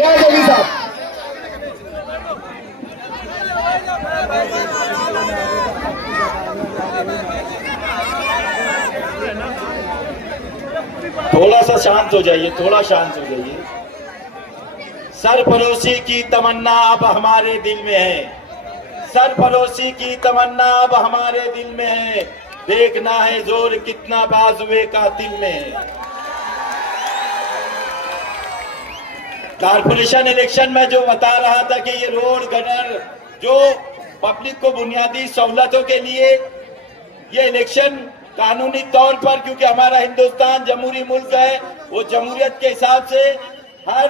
जोगी साहब। थोड़ा सा शांत हो जाइए, थोड़ा शांत हो जाइए। सरफरोशी की तमन्ना अब हमारे दिल में है, सरफरोशी की तमन्ना अब हमारे दिल में है, देखना है जोर कितना बाजुए कातिल में है। कारपोरेशन इलेक्शन में जो बता रहा था कि ये रोड गटर जो पब्लिक को बुनियादी सहूलतों के लिए ये इलेक्शन कानूनी तौर पर, क्योंकि हमारा हिंदुस्तान जमहूरी मुल्क है, वो जमहूरियत के हिसाब से हर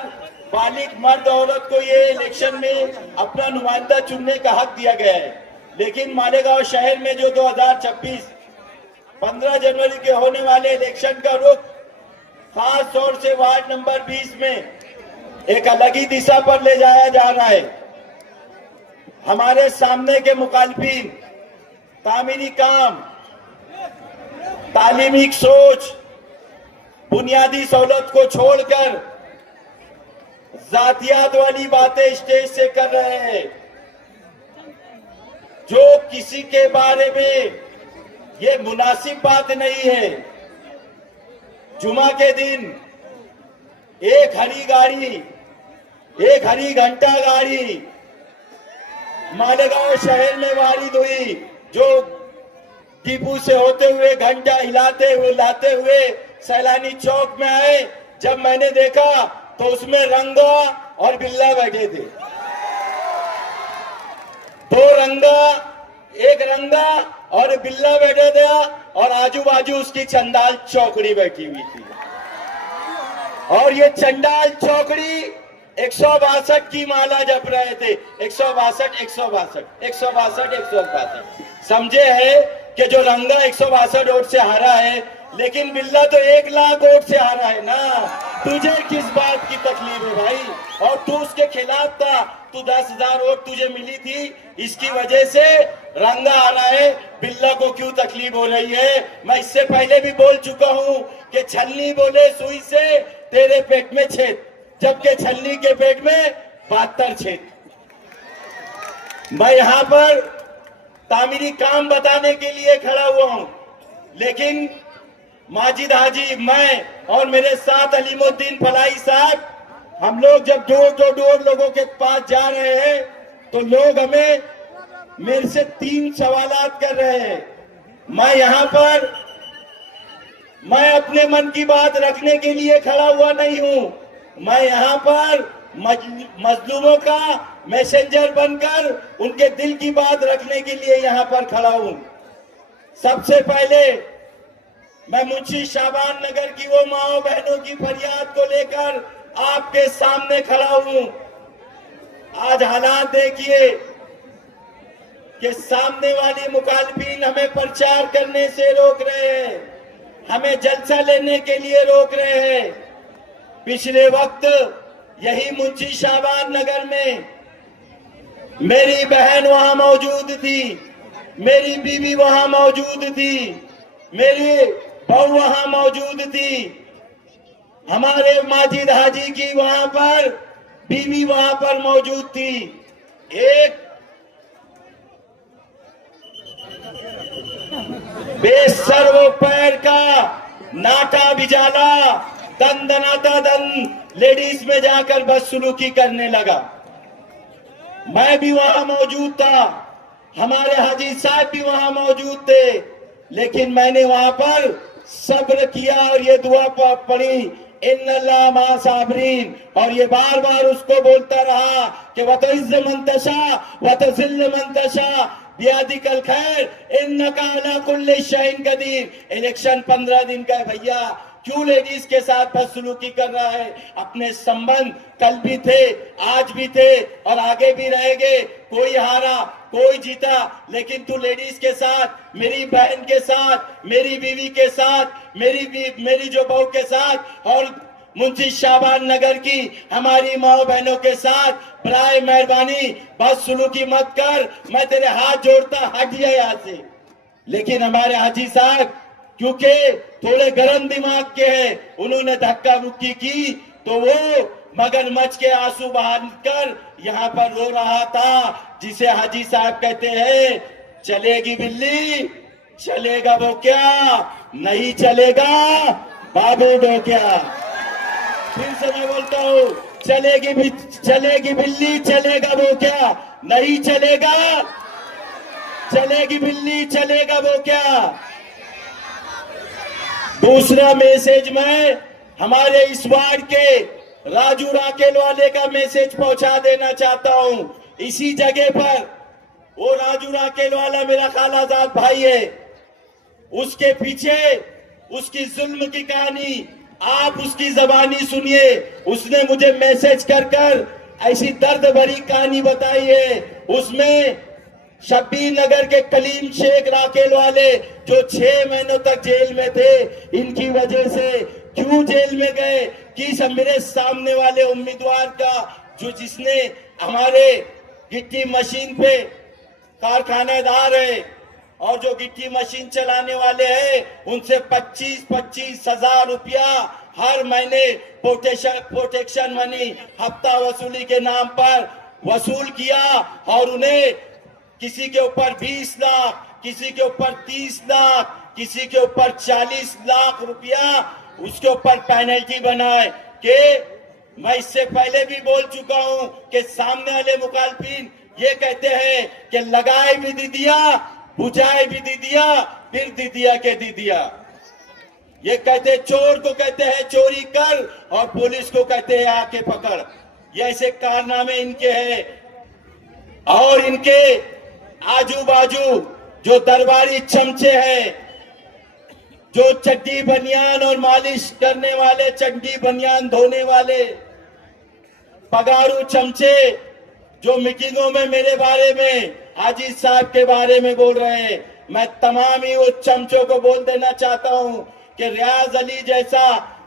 बालिग मर्द औरत को ये इलेक्शन में अपना नुमाइंदा चुनने का हक दिया गया है। लेकिन मालेगांव शहर में जो 2026 15 जनवरी के होने वाले इलेक्शन का रुख खास तौर से वार्ड नंबर 20 में एक अलग ही दिशा पर ले जाया जा रहा है। हमारे सामने के मुखालिफिन तामीरी काम, तालीमी सोच, बुनियादी सहूलत को छोड़कर जातियात वाली बातें स्टेज से कर रहे हैं, जो किसी के बारे में ये मुनासिब बात नहीं है। जुमा के दिन एक हरी गाड़ी, एक हरी घंटा गाड़ी मालेगांव शहर में वारिद हुई, जो टीपू से होते हुए घंटा हिलाते हुए लाते हुए सैलानी चौक में आए। जब मैंने देखा तो उसमें रंगा और बिल्ला बैठे थे, दो रंगा, एक रंगा और बिल्ला बैठे थे, और आजू बाजू उसकी चंडाल चौकड़ी बैठी हुई थी। और ये चंडाल चौकड़ी 162 की माला जप रहे थे। 162 162 162 162 समझे है कि जो रंगा 162 वोट से हारा है, लेकिन बिल्ला तो 1 लाख वोट से हारा है ना। तुझे किस बात की तकलीफ है भाई? और तू उसके खिलाफ था, तू 10,000 वोट तुझे मिली थी, इसकी वजह से रंगा आ रहा है। बिल्ला को क्यों तकलीफ हो रही है? मैं इससे पहले भी बोल चुका हूं कि छलनी बोले सुई से तेरे पेट में छेद, जबकि छलनी के पेट में 72 छेद। मैं यहां पर तामीरी काम बताने के लिए खड़ा हुआ हूं, लेकिन माजिद हाजी, मैं और मेरे साथ अलीमुद्दीन फलाई साहब, हम लोग जब डोर टू डोर लोगों के पास जा रहे हैं तो लोग हमें मेरे से 3 सवालात कर रहे हैं। मैं यहां पर मैं अपने मन की बात रखने के लिए खड़ा हुआ नहीं हूं, मैं यहां पर मजलूमों का मैसेंजर बनकर उनके दिल की बात रखने के लिए यहां पर खड़ा हूं। सबसे पहले मैं मुंशी शाबान नगर की वो माओ बहनों की फरियाद को लेकर आपके सामने खड़ा हूं। आज हालात देखिए कि सामने वाली मुखालिफिन हमें प्रचार करने से रोक रहे हैं, हमें जलसा लेने के लिए रोक रहे हैं। पिछले वक्त यही मुंशी शाबान नगर में मेरी बहन वहां मौजूद थी, मेरी बीवी वहां मौजूद थी, मेरी बहू वहां मौजूद थी, हमारे माजिद हाजी की वहां पर बीवी वहां पर मौजूद थी। एक बेसर वो पैर का नाटा बिजाला दन दनाता दन लेडीज में जाकर बदसलूकी करने लगा। मैं भी वहां मौजूद था, हमारे हाजी साहब भी वहां मौजूद थे, लेकिन मैंने वहां पर सब्र किया और ये दुआ पढ़ी, इन्नल्लाह मा साबरीन, और ये बार बार उसको बोलता रहा कि वतइज़्ज़ मन तशा वतज़िल्ल मन तशा बियदिकल खैर इन्नका अला कुल्लि शैइन कदीर। इलेक्शन 15 दिन का है भैया, क्यों लेडीज के साथ बदसलूकी कर रहा है? अपने संबंध कल भी थे, आज भी थे और आगे भी रहेंगे। कोई हारा कोई जीता, लेकिन तू लेडीज के साथ, मेरी बहन के साथ, मेरी बीवी के साथ, मेरी जो बहू के साथ और मुंशी शाबान नगर की हमारी माओ बहनों के साथ बराए मेहरबानी बदसलूकी मत कर। मैं तेरे हाथ जोड़ता, हट जा यहाँ से। लेकिन हमारे हाजी साहब क्योंकि थोड़े गर्म दिमाग के हैं, उन्होंने धक्का मुक्की की तो वो मगरमच्छ के आंसू बहाकर यहाँ पर रो रहा था, जिसे हाजी साहब कहते हैं चलेगी बिल्ली चलेगा वो क्या, नहीं चलेगा बाबू डोक्या। फिर से मैं बोलता हूँ, चलेगी बिल्ली चलेगा वो क्या, नहीं चलेगा, चलेगी बिल्ली चलेगा वो क्या। दूसरा मैसेज मैं हमारे इस वार्ड के राजू राकेल वाले का मैसेज पहुंचा देना चाहता हूं। इसी जगह पर वो राजू राकेल वाला मेरा खालाजाद भाई है, उसके पीछे उसकी जुल्म की कहानी आप उसकी जबानी सुनिए। उसने मुझे मैसेज कर ऐसी दर्द भरी कहानी बताई है। उसमें शब्बीर नगर के कलीम शेख राकेल वाले जो 6 महीनों तक जेल में थे, इनकी वजह से क्यों जेल में गए कि सब मेरे सामने वाले उम्मीदवार का जिसने हमारे गिट्टी मशीन पे कारखानेदार है और जो गिट्टी मशीन चलाने वाले हैं, उनसे 25-25 हजार रुपया हर महीने प्रोटेक्शन मनी हफ्ता वसूली के नाम पर वसूल किया और उन्हें किसी के ऊपर 20 लाख, किसी के ऊपर 30 लाख, किसी के ऊपर 40 लाख रुपया उसके ऊपर पेनल्टी बनाए। कि मैं इससे पहले भी बोल चुका हूं कि सामने वाले मुखालफिन ये कहते हैं कि लगाए भी दीदिया, बुझाए भी दीदिया, फिर दीदिया के दीदिया। ये कहते चोर को कहते हैं चोरी कर और पुलिस को कहते हैं आके पकड़। ये ऐसे कारनामे इनके हैं। और इनके आजू बाजू जो दरबारी चमचे हैं, जो चड्डी बनियान और मालिश करने वाले, चड्डी बनियान धोने वाले पगारू चमचे, जो मीटिंगों में मेरे बारे में, हाजी साहब के बारे में बोल रहे हैं, मैं तमाम ही उस चमचों को बोल देना चाहता हूं कि रियाज अली जैसा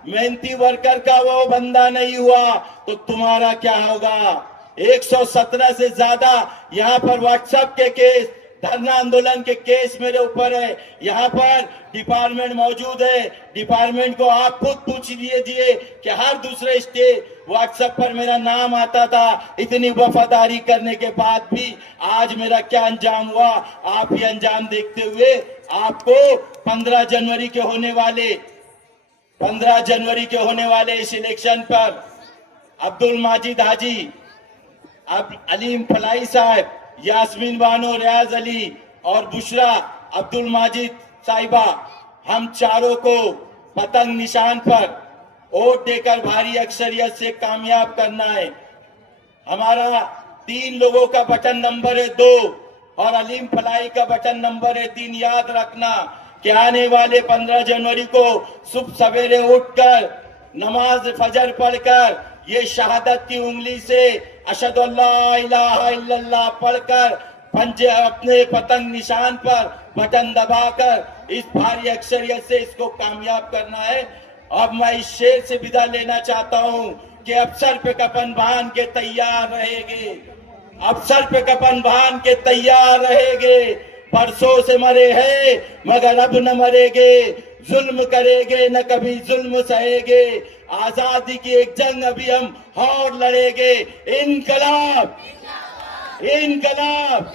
मेहनती वर्कर का वो बंदा नहीं हुआ तो तुम्हारा क्या होगा। 117 से ज्यादा यहाँ पर व्हाट्सएप के केस, धरना आंदोलन के केस मेरे ऊपर है। यहाँ पर डिपार्टमेंट मौजूद है, डिपार्टमेंट को आप खुद पूछ लीजिए कि हर दूसरे स्टेज व्हाट्सएप पर मेरा नाम आता था। इतनी वफादारी करने के बाद भी आज मेरा क्या अंजाम हुआ, आप ही अंजाम देखते हुए आपको 15 जनवरी के होने वाले इस इलेक्शन पर अब्दुल माजिद हाजी, अब अलीम फलाई साहब, यास्मीन बानो, रियाज अली और बुशरा अब्दुल माजिद साहिबा, हम चारों को पतंग निशान पर वोट देकर भारी अक्सरियत से कामयाब करना है। हमारा 3 लोगों का बटन नंबर है 2 और अलीम फलाई का बटन नंबर है 3। याद रखना कि आने वाले 15 जनवरी को सुबह सवेरे उठकर नमाज फजर पढ़कर ये शहादत की उंगली से अशहदु अल्ला इलाहा इल्लल्लाह पढ़कर पंजे अपने पतंग निशान पर बटन दबाकर इस भारी अक्सरियत से इसको कामयाब करना है। अब मैं इस शेर से विदा लेना चाहता हूं कि अब सर पे कफन बांध के तैयार रहेंगे, अब सर पे कफन बांध के तैयार रहेंगे। परसों से मरे हैं मगर अब न मरेंगे, जुल्म करेंगे न कभी जुल्म सहेंगे। आजादी की एक जंग अभी हम और लड़ेंगे। इनकलाब, इनकलाब।